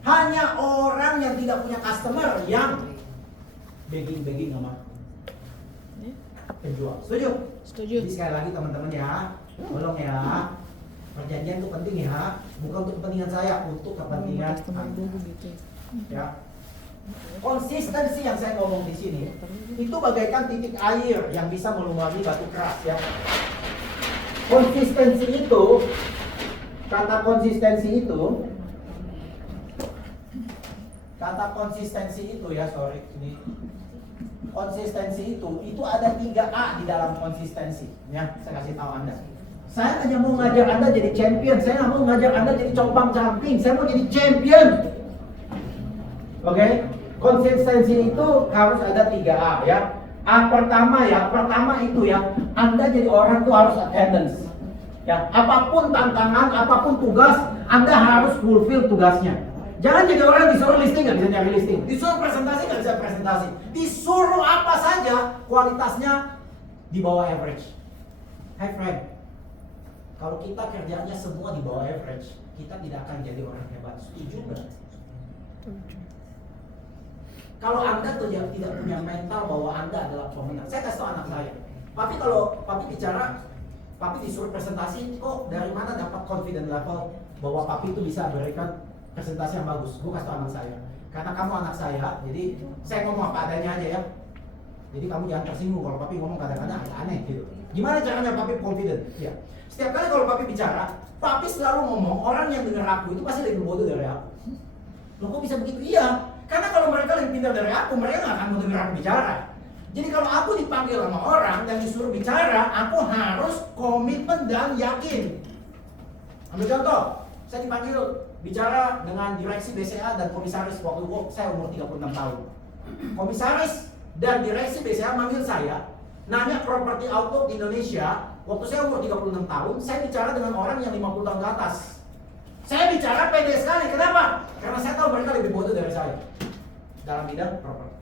Hanya orang yang tidak punya customer yang begging sama penjual. Setuju? Setuju. Jadi sekali lagi teman-teman ya, tolong ya, perjanjian itu penting ya, bukan untuk kepentingan saya, untuk kepentingan Anda. Ya. Konsistensi yang saya ngomong di sini itu bagaikan titik air yang bisa melumuri batu keras ya. Konsistensi itu, kata konsistensi itu ya, sorry ini. Konsistensi itu ada 3A di dalam konsistensi ya, saya kasih tahu Anda. Saya hanya mau ngajar Anda jadi champion, saya nggak mau ngajar Anda jadi compang-camping, saya mau jadi champion. Oke? Konsistensi itu harus ada 3A ya. Pertama itu ya, Anda jadi orang tuh harus attendance. Ya, apapun tantangan, apapun tugas, Anda harus fulfill tugasnya. Jangan jadi orang disuruh listing nggak bisa nyari listing, disuruh presentasi nggak bisa presentasi, disuruh apa saja kualitasnya di bawah average. Hey friend, kalau kita kerjanya semua di bawah average, kita tidak akan jadi orang hebat. Setuju nggak? Kalau Anda tuh yang tidak punya mental bahwa Anda adalah pemenang, saya kasih tahu anak saya. Kalau papi bicara, papi disuruh presentasi, kok dari mana dapat confident level bahwa papi itu bisa berikan presentasi yang bagus? Gue kasih tau anak saya, karena kamu anak saya, jadi saya ngomong apa adanya aja ya. Jadi kamu jangan tersinggung kalau papi ngomong kadang-kadang agak aneh gitu. Gimana caranya papi confident? Ya, setiap kali kalau papi bicara, papi selalu ngomong orang yang dengar aku itu pasti lebih bodoh dari aku. Loh kok bisa begitu? Iya, karena kalau mereka lebih pintar dari aku, mereka nggak akan mau dengar aku bicara. Jadi kalau aku dipanggil sama orang dan disuruh bicara, aku harus komitmen dan yakin. Ambil contoh, saya dipanggil bicara dengan direksi BCA dan komisaris waktu saya umur 36 tahun. Komisaris dan direksi BCA manggil saya, nanya properti outlook di Indonesia. Waktu saya umur 36 tahun, saya bicara dengan orang yang 50 tahun ke atas. Saya bicara pede sekali, kenapa? Karena saya tahu mereka lebih bodoh dari saya dalam bidang properti.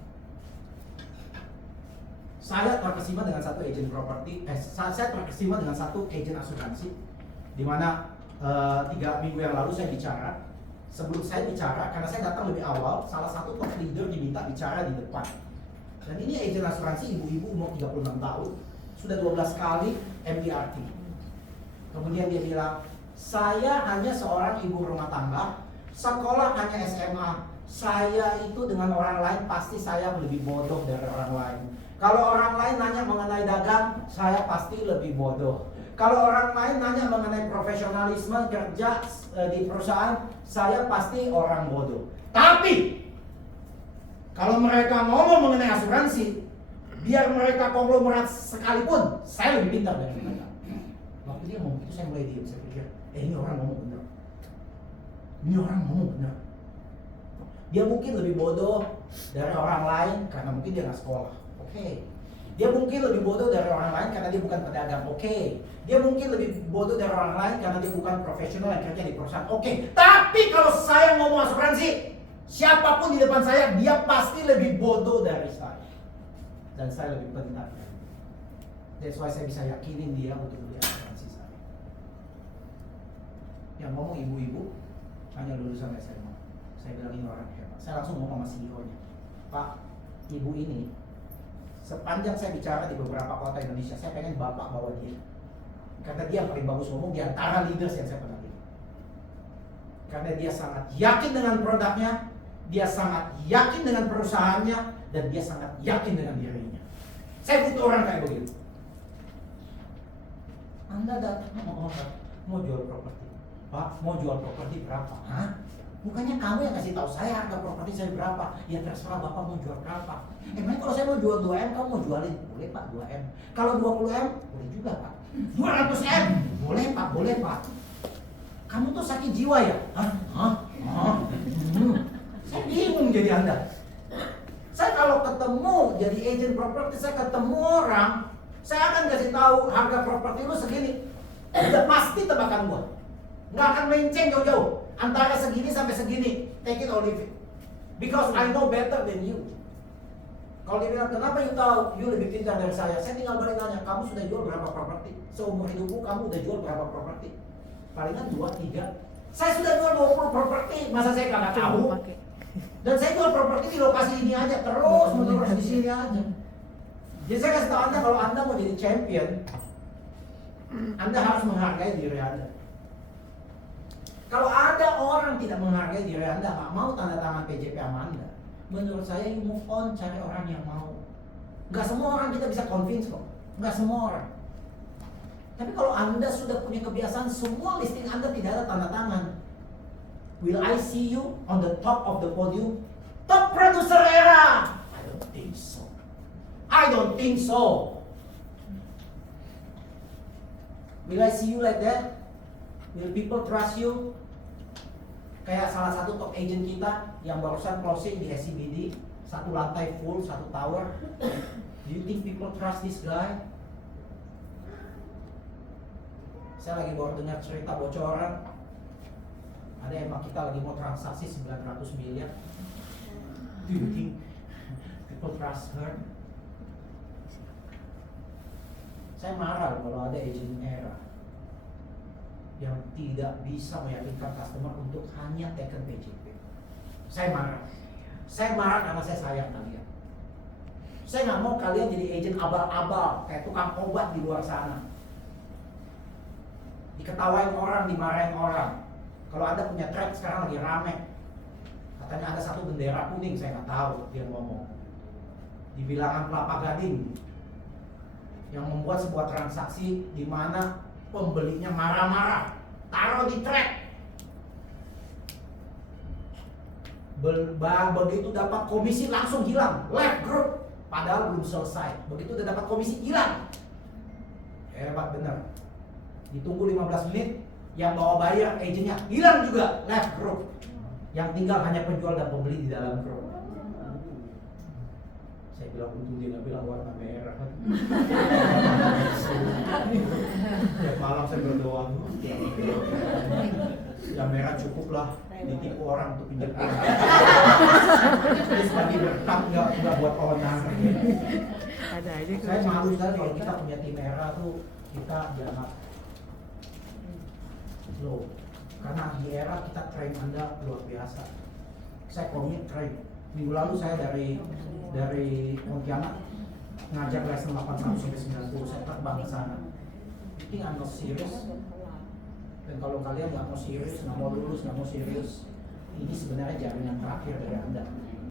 Saya terkesima dengan satu agen properti, saya terkesima dengan satu agen asuransi, di mana 3 minggu yang lalu saya bicara. Sebelum saya bicara, karena saya datang lebih awal, salah satu top leader diminta bicara di depan. Dan ini agen asuransi ibu-ibu umur 36 tahun, sudah 12 kali MDRT. Kemudian dia bilang, saya hanya seorang ibu rumah tangga, sekolah hanya SMA. Saya itu dengan orang lain pasti saya lebih bodoh dari orang lain. Kalau orang lain nanya mengenai dagang, saya pasti lebih bodoh. Kalau orang lain nanya mengenai profesionalisme kerja di perusahaan, saya pasti orang bodoh. Tapi kalau mereka ngomong mengenai asuransi, biar mereka konglomerat sekalipun, saya lebih pintar dari mereka. Waktu dia ngomong itu saya mulai diam, saya pikir, ini orang ngomong benar. Ini orang ngomong benar. Dia mungkin lebih bodoh dari orang lain karena mungkin dia nggak sekolah. Oke. Dia mungkin lebih bodoh dari orang lain karena dia bukan pedagang. Oke. Dia mungkin lebih bodoh dari orang lain karena dia bukan profesional yang kerja di perusahaan. Oke. Tapi kalau saya ngomong asuransi, siapapun di depan saya, dia pasti lebih bodoh dari saya. Dan saya lebih pintar. That's why saya bisa yakinin dia untuk beli asuransi saya. Yang ngomong ibu-ibu hanya lulusan SMA. Saya bilang ini orang hebat. Saya langsung ngomong sama CEO-nya. Pak, ibu ini sepanjang saya bicara di beberapa kota Indonesia, saya pengen bapak bawa dia. Karena dia yang paling bagus ngomong di antara leaders yang saya pernah lihat. Karena dia sangat yakin dengan produknya, dia sangat yakin dengan perusahaannya, dan dia sangat yakin dengan dirinya. Saya butuh orang kayak begitu. Anda datang mau jual properti. Pak, mau jual properti berapa? Hah? Bukannya kamu yang kasih tahu saya harga properti saya berapa? Ya terserah bapak mau jual berapa. Emang kalau saya mau jual 2M, kamu mau jualin? Boleh pak, 2M. Kalau 20M, boleh juga pak. 200M, boleh pak, boleh pak. Kamu tuh sakit jiwa ya? Saya bingung jadi Anda. Saya kalau ketemu jadi agent properti, saya ketemu orang, saya akan kasih tahu harga properti lu segini. Udah pasti tebakan gua. Nggak akan melenceng jauh-jauh. Antara segini sampai segini, take it or leave it. Because I know better than you. Kalau dia bilang, kenapa you tahu? You lebih pintar dari saya. Saya tinggal balik nanya, kamu sudah jual berapa properti? Seumur hidupmu kamu udah jual berapa properti? Palingan 2, 3. Saya sudah jual 20 properti, masa saya nggak tahu? Dan saya jual properti di lokasi ini aja, terus menerus di sini aja. Jadi saya kasih tahu Anda, kalau Anda mau jadi champion, Anda harus menghargai diri Anda. Kalau ada orang tidak menghargai diri Anda, nggak mau tanda tangan PJP sama Anda, menurut saya you move on, cari orang yang mau. Nggak semua orang kita bisa convince kok, nggak semua orang. Tapi kalau Anda sudah punya kebiasaan semua listing Anda tidak ada tanda tangan, will I see you on the top of the podium? Top producer era? I don't think so. I don't think so. Will I see you like that? Will people trust you? Kayak salah satu top agent kita yang barusan closing di SCBD, satu lantai full, satu tower. Do you think people trust this guy? Saya lagi baru dengar cerita bocoran. Ada emak kita lagi mau transaksi 900 miliar. Do you think people trust her? Saya marah kalau ada agent era yang tidak bisa meyakinkan customer untuk hanya taken PJP. Saya marah. Saya marah karena saya sayang kalian. Saya nggak mau kalian jadi agent abal-abal kayak tukang obat di luar sana. Diketawain orang, dimarahin orang. Kalau Anda punya trade sekarang lagi rame, katanya ada satu bendera kuning, saya nggak tahu dia ngomong. Di bilangan Kelapa Gading, yang membuat sebuah transaksi di mana pembelinya marah-marah, taruh di trade. Begitu dapat komisi langsung hilang, left group, padahal belum selesai. Begitu udah dapat komisi hilang. Hebat bener. Ditunggu 15 menit, yang bawa bayar agentnya hilang juga, left group. Yang tinggal hanya penjual dan pembeli di dalam group. Saya bilang untung dia nggak bilang warna merah. Tiap malam saya berdoa, yang merah cukuplah ditipu orang untuk pinjam uang. Jadi sebagai berkat nggak buat orang. Ada aja. Saya malu sekali kalau kita punya tim merah tuh kita jangan loh, karena di era kita train Anda luar biasa. Saya komit train. Minggu lalu saya dari Pontianak ngajar lesson 81 sampai 90, saya terbang ke sana. Ini nggak mau serius. Dan kalau kalian nggak mau serius, nggak mau lulus, nggak mau serius, ini sebenarnya jaringan terakhir dari Anda.